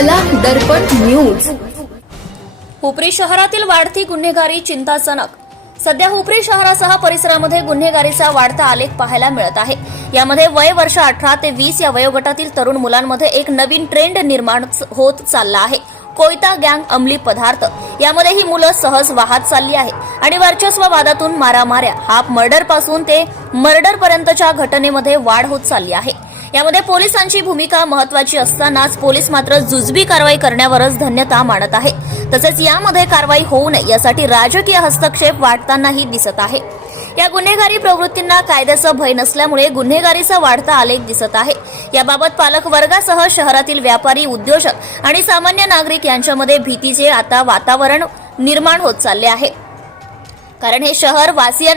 कला दर्पण न्यूज हुपरी शहरातील वाढती गुन्हेगारी चिंताजनक. सध्या हुपरी शहरासह परिसरामध्ये गुन्हेगारीचा वाढता आलेख पाहायला मिळत आहे. यामध्ये वय वर्ष अठरा ते वीस या वयोगटातील तरुण मुलांमध्ये एक नवीन ट्रेंड निर्माण होत चालला आहे. कोयता गँग अंमली पदार्थ. यामध्ये ही मुलं सहज वाहत चालली आहे. आणि वर्चस्ववादातून मारामाऱ्या. हाफ मर्डरपासून ते मर्डर पर्यंतच्या घटनेमध्ये वाढ होत चालली आहे. यामध्ये पोलिसांची भूमिका महत्वाची असतानाच पोलीस मात्र जुजबी कारवाई करण्यावरच धन्यता मानत आहे. तसेच यामध्ये कारवाई होऊ नये यासाठी राजकीय हस्तक्षेप वाढतानाही दिसत आहे. या गुन्हेगारी प्रवृत्तींना कायद्याचा भय नसल्यामुळे गुन्हेगारीचा वाढता आलेख दिसत आहे. याबाबत पालक वर्गासह शहरातील व्यापारी उद्योजक आणि सामान्य नागरिक यांच्यामध्ये भीतीचे आता वातावरण निर्माण होत चालले आहे. कारण हे शहर वासियां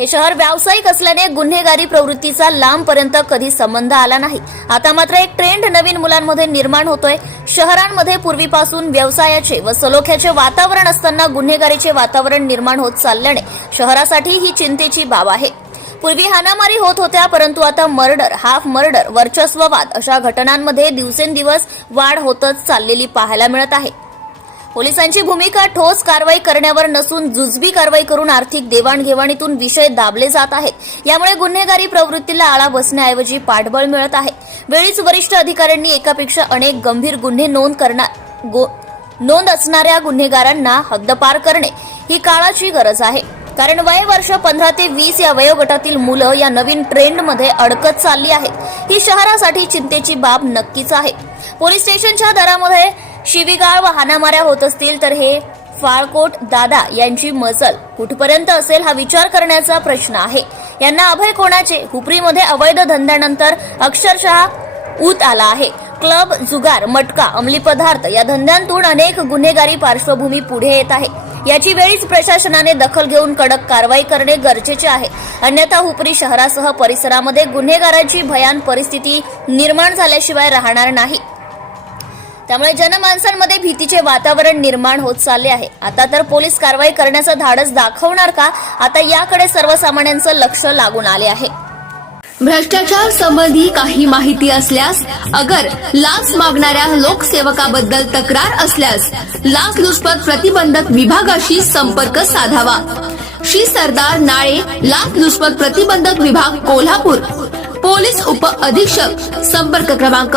हे शहर व्यावसायिक असल्याने गुन्हेगारी प्रवृत्तीचा लांबपर्यंत कधी संबंध आला नाही. आता मात्र एक ट्रेंड नवीन मुलांमध्ये निर्माण होतोय. शहरांमध्ये पूर्वीपासून व्यवसायाचे व सलोख्याचे वातावरण असताना गुन्हेगारीचे वातावरण निर्माण होत चालल्याने शहरासाठी ही चिंतेची बाब आहे. पूर्वी हानामारी होत होत्या परंतु आता मर्डर हाफ मर्डर वर्चस्ववाद अशा घटनांमध्ये दिवसेंदिवस वाढ होतच चाललेली पाहायला मिळत आहे. पोलिसांची भूमिका ठोस कारवाई करण्यावर नसून जुजबी कारवाई करून आर्थिक देवाणघेवाणीतून विषय दाबले जात आहेत. यामुळे गुन्हेगारी प्रवृत्तीला आळा बसण्याऐवजी पाठबळ मिळत आहे. वेळीच वरिष्ठ अधिकाऱ्यांनी एकापेक्षा अनेक गंभीर गुन्हे नोंद करणार नोंद असणाऱ्या गुन्हेगारांना हद्दपार करणे ही काळाची गरज आहे. कारण वय वर्ष पंधरा ते वीस या वयोगटातील मुलं या नवीन ट्रेंडमध्ये अडकत चालली आहेत. ही शहरासाठी चिंतेची बाब नक्कीच आहे. पोलीस स्टेशनच्या दरामध्ये शिवीगाळ व हाणामाऱ्या होत असतील तर हे फाळकोट दादा यांची मजल कुठपर्यंत असेल हा विचार करण्याचा प्रश्न आहे. यांना अभय कोणाचे? हुपरीमध्ये अवैध धंद्यानंतर अक्षरशः ऊत आला आहे. क्लब जुगार मटका अंमली पदार्थ या धंद्यांतून अनेक गुन्हेगारी पार्श्वभूमी पुढे येत आहे. याची वेळीच प्रशासनाने दखल घेऊन कडक कारवाई करणे गरजेचे आहे. अन्यथा हुपरी शहरासह परिसरामध्ये गुन्हेगारांची भयान परिस्थिती निर्माण झाल्याशिवाय राहणार नाही. त्यामुळे जनमानसांमध्ये भीतीचे वातावरण निर्माण होत चालले आहे. आता तर पोलीस कारवाई करण्याचं धाडस दाखवणार का? आता याकडे सर्वसामान्यांचं लक्ष लागून आले आहे. भ्रष्टाचार संबंधी काही माहिती असल्यास अगर लाच मागणाऱ्या लोकसेवकाबद्दल तक्रार असल्यास लाचलुचपत प्रतिबंधक विभागाशी संपर्क साधावा. श्री सरदार नाळे लाचलुचपत प्रतिबंधक विभाग कोल्हापूर. पोलीस उप अधीक्षक संपर्क क्रमांक